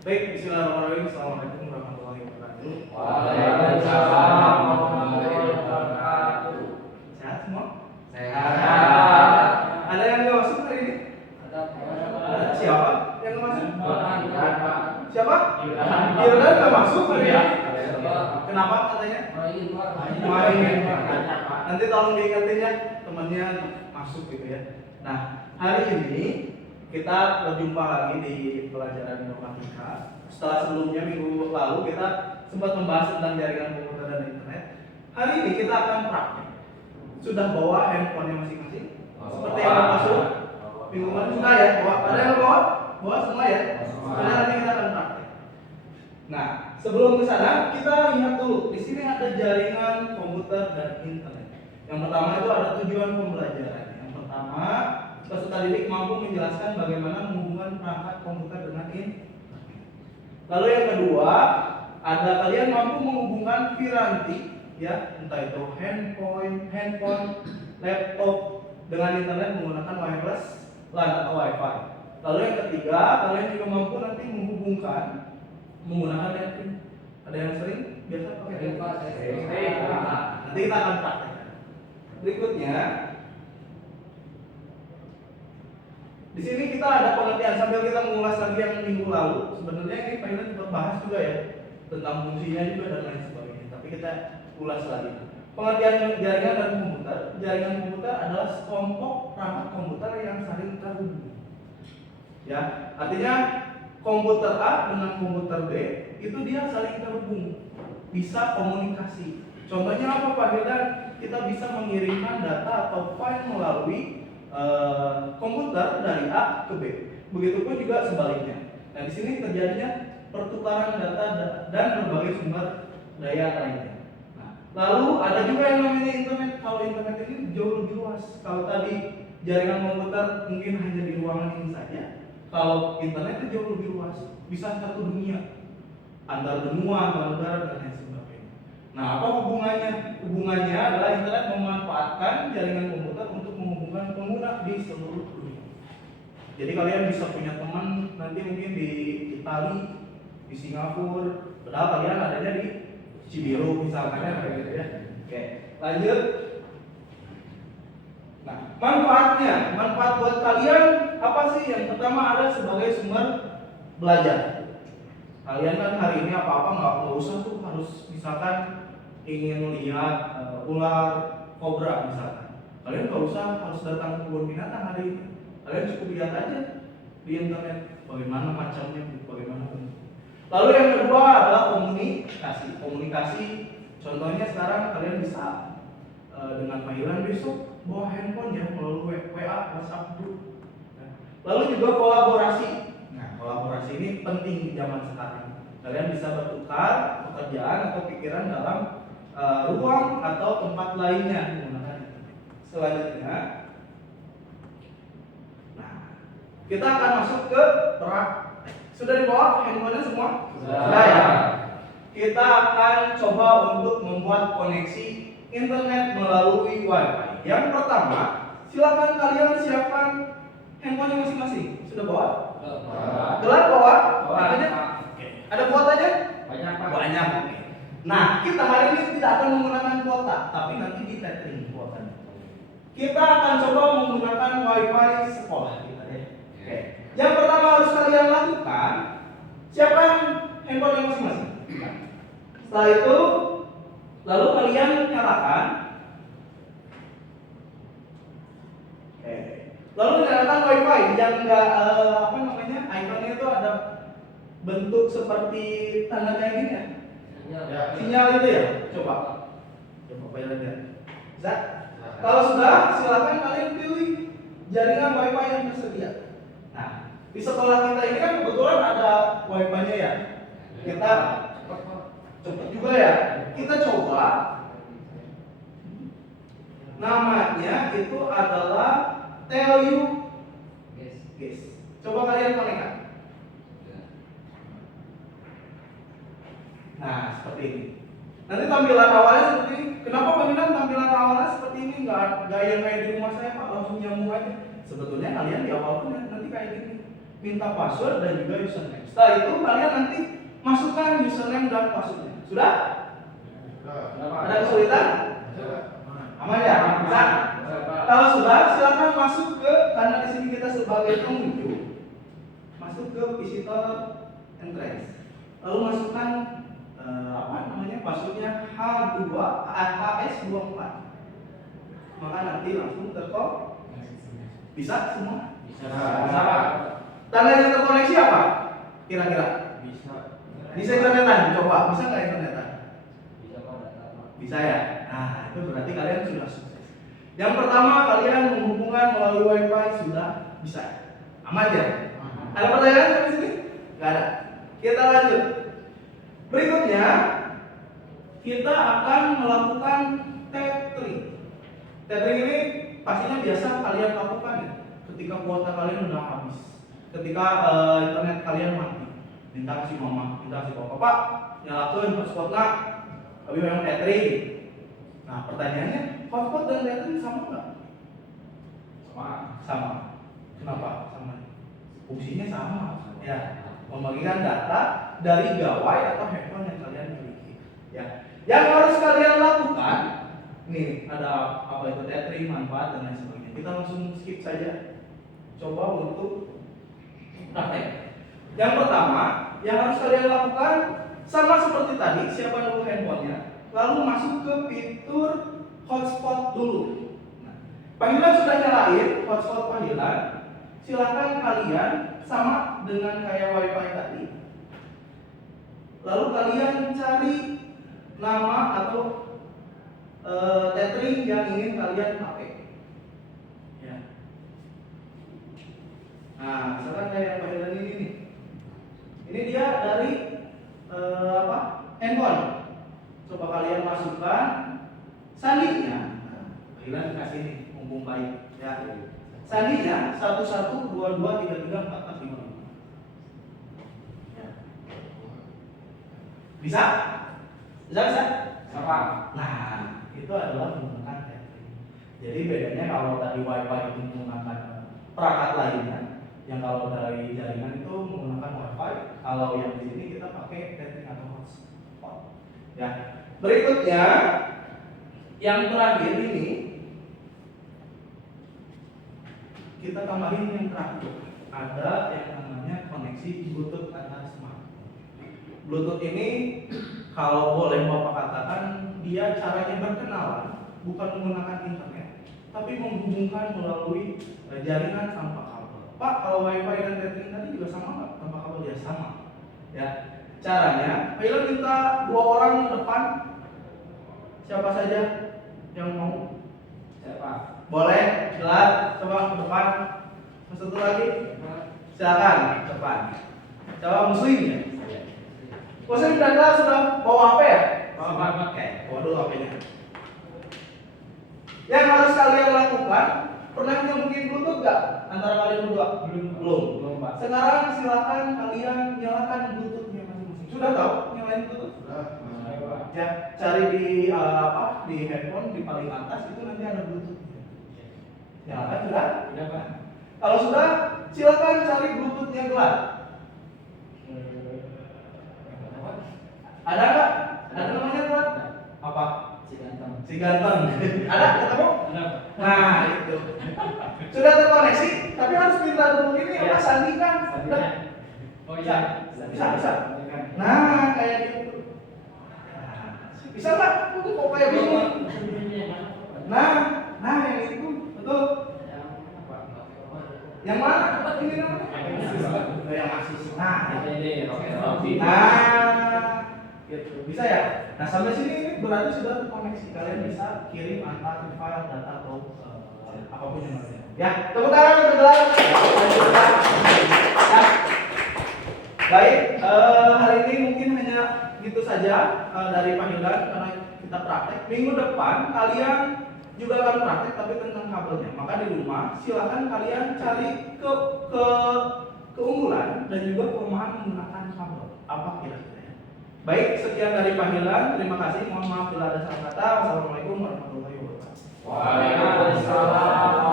Baik, bismillahirrahmanirrahim. Assalamualaikum warahmatullahi wabarakatuh. Waalaikumsalam warahmatullahi wabarakatuh. Sehat semua? Sehat. Ada yang nggak masuk hari ini? Ada. Siapa yang nggak masuk? Siapa? Yaudah nggak masuk hari ini. Kenapa katanya? Main. Nanti tolong diingetin ya temannya masuk gitu ya. Nah, hari ini kita berjumpa lagi di pelajaran informatika. Setelah sebelumnya minggu lalu kita sempat membahas tentang jaringan komputer dan internet. Hari ini kita akan praktik. Sudah bawa handphonenya masing-masing? Seperti yang masuk minggu kemarin sudah ya? Bawa? Ada yang bawa? Bawa semua ya? Sudah, nanti kita akan praktik. Nah, sebelum ke sana kita lihat dulu. Di sini ada jaringan komputer dan internet. Yang pertama itu ada tujuan pembelajaran. Yang pertama, peserta didik mampu menjelaskan bagaimana menghubungkan perangkat komputer dengan internet. Lalu yang kedua, ada kalian mampu menghubungkan piranti, ya, entah itu handphone, laptop dengan internet menggunakan wireless LAN atau WiFi. Lalu yang ketiga, kalian juga mampu nanti menghubungkan menggunakan netting. Ada yang sering biasa pakai netting? Nanti kita akan praktek. Berikutnya, di sini kita ada pengertian sambil kita mengulas lagi yang minggu lalu. Sebenarnya ini pengen kita bahas juga ya tentang fungsinya juga dan lain sebagainya. Tapi kita ulas lagi. Pengertian jaringan dan komputer. Jaringan komputer adalah sekelompok perangkat komputer yang saling terhubung. Ya, artinya komputer A dengan komputer B itu dia saling terhubung, bisa komunikasi. Contohnya apa Pak Hildan? Kita bisa mengirimkan data atau file melalui komputer dari A ke B. Begitupun juga sebaliknya. Nah, di sini terjadinya pertukaran data dan berbagai sumber daya lainnya. Nah, lalu ada juga yang namanya internet. Kalau internet ini jauh lebih luas. Kalau tadi jaringan komputer mungkin hanya di ruangan ini saja. Kalau internet itu jauh lebih luas, bisa satu dunia, antar benua, antar negara dan lain sebagainya. Nah, apa hubungannya? Hubungannya adalah internet memanfaatkan jaringan komputer untuk menghubungkan pengguna di seluruh dunia. Jadi kalian bisa punya teman nanti mungkin di Italia, di Singapura, padahal kalian adanya di Cibiru misalkan ya, kayak gitu ya. Oke, lanjut. Nah, manfaat buat kalian apa sih? Yang pertama ada sebagai sumber belajar. Kalian kan hari ini apa-apa nggak usah tuh harus misalkan ingin lihat ular kobra misalkan. Kalian nggak usah harus datang ke kebun binatang hari ini. Kalian cukup lihat aja di internet bagaimana macamnya, bagaimana bentuknya. Lalu yang kedua adalah komunikasi. Contohnya sekarang kalian bisa dengan panggilan besok bawa handphone ya melalui WA, WhatsApp group. Lalu juga kolaborasi. Nah, kolaborasi ini penting di zaman sekarang. Kalian bisa bertukar pekerjaan atau pikiran dalam ruang atau tempat lainnya menggunakan internet. Selanjutnya, nah, kita akan masuk ke praktek. Sudah dibawa handphonenya semua? Sudah ya. Kita akan coba untuk membuat koneksi internet melalui WiFi. Yang pertama, silakan kalian siapkan handphonenya masing-masing. Sudah bawa? Gelap bawa? Makanya ada kuotanya? Banyak. Nah, kita hari ini tidak akan menggunakan kuota, tapi nanti di tethering kuotanya. Kita akan coba menggunakan WiFi sekolah kita ya. Oke. Yang pertama harus kalian lakukan, siapkan handphonenya masing-masing. Setelah itu, lalu kalian nyalakan. Lalu nyalakan WiFi yang enggak ikonnya itu ada bentuk seperti tanda kayak gini ya. Sinyal itu ya. Coba pilih ya. Zat. Kalau sudah, silakan kalian pilih jaringan WiFi yang tersedia. Nah, di sekolah kita ini kan kebetulan ada WiFi-nya ya. Kita cepat juga ya. Kita coba. Namanya itu adalah Tell You Guys. Coba kalian konekkan. Nah, seperti ini. Nanti tampilan awalnya seperti ini. Kenapa panggilan tampilan awalnya seperti ini? Nggak yang kayak di rumah saya Pak, langsung nyambung aja. Sebetulnya kalian di awal pun nanti kayak gini. minta password dan juga username. Setelah itu kalian nanti masukkan username dan passwordnya. Sudah? Ada kesulitan? Aman ya? Bisa? Kalau sudah, silakan masuk ke, karena di sini kita sebagai pengunjung, masuk ke visitor entrance. Lalu masukkan passwordnya HS24. Maka nanti langsung bisa semua? Bisa. Tanda yang terkoneksi apa? Kira-kira? Bisa internetan? Coba, bisa nggak internetan? Bisa ya? Nah, itu berarti kalian sudah sukses. Yang pertama, kalian menghubungkan melalui wifi sudah bisa. Aman ya? Ada pertanyaan sampai sini? Nggak ada. Kita lanjut. Berikutnya, kita akan melakukan tethering. Tethering ini pastinya biasa kalian lakukan ya, ketika kuota kalian udah habis, ketika internet kalian mati. Minta si mama, minta si papa, Pak, nyalakan hotspotnya, tapi memang tethering. Nah, pertanyaannya, hotspot dan tethering sama nggak? Sama. Kenapa? Sama. Fungsinya sama. Ya, membagikan data dari gawai atau handphone yang kalian miliki. Ya, yang harus kalian lakukan, nih ada apa itu tethering, manfaat dan lain sebagainya. Kita langsung skip saja. Coba untuk praktek. Yang pertama, yang harus kalian lakukan sama seperti tadi, siapkan dulu handphonenya, lalu masuk ke fitur hotspot dulu. Nah, panggilan sudah nyalain hotspot panggilan. Silakan kalian sama dengan kayak wifi tadi. Lalu kalian cari nama atau tethering yang ingin kalian pakai. Ya. Nah, misalkan kayak panggilan ini nih. Ini dia dari handphone. Coba kalian masukkan sandinya. Panggilan dikasih nih, mumpung baik. Ya. Sandinya 1122334455. Ya. Bisa? Bisa? Apa? Nah, itu adalah menggunakan tethering. Jadi bedanya kalau tadi wifi itu menggunakan perangkat lainnya, yang kalau dari jaringan itu menggunakan wifi, kalau yang di sini kita pakai tethering atau hotspot. Ya. Berikutnya, yang terakhir ini kita tambahin yang terakhir. Ada yang namanya koneksi Bluetooth antar smartphone. Bluetooth ini kalau boleh Bapak katakan, dia caranya berkenalan, bukan menggunakan internet, tapi menghubungkan melalui jaringan tanpa kabel. Pak, kalau wifi dan tethering tadi juga sama nggak? Tanpa kabel ya sama. Ya, caranya, ayo minta 2 orang di depan. Siapa saja yang mau? Siapa? Boleh, jelas, coba ke depan. Satu lagi, silakan depan. Coba muslim ya. Muslim dan kelas sudah bawa HP ya? Bawa Oke, bawa dulu HP-nya. Yang harus kalian lakukan, pernah nyambungin Bluetooth nggak antara kalian berdua? Belum. Pak. Sekarang silakan kalian nyalakan Bluetooth-nya masing-masing. Sudah tahu nyalain Bluetooth? Sudah. Ya, cari di di handphone di paling atas itu nanti ada Bluetooth-nya. Nyalakan sudah? Sudah, Pak. Kalau sudah, silakan cari Bluetooth-nya gelar. Ada nggak? Ada namanya gelar? Apa? Si ganteng. Ada ketemu? Ada. Nah, itu. Sudah terkoneksi, tapi harus minta dulu ini apa sandingan. Udah. Oh iya. Bisa. Nah, kayak gitu. Bisa nggak? Kok kayak bingung? Nah, yang itu betul. Yang mana? Ini namanya? Yang masih. Nah, gitu. Bisa ya? Nah, sampai sini berarti sudah terkoneksi. Kalian bisa kirim antar file, data atau apapun yang lainnya. Ya, tepuk tangan untuk gelar. Ya. Baik, hari ini mungkin hanya gitu saja dari panggilan karena kita praktek. Minggu depan kalian juga akan praktek tapi tentang kabelnya. Maka di rumah silakan kalian cari keunggulan dan juga kelemahan menggunakan kabel. Apa kira-kira? Baik, sekian dari panggilan. Terima kasih. Mohon maaf bila ada salah kata. Wassalamualaikum warahmatullahi wabarakatuh. Waalaikumsalam.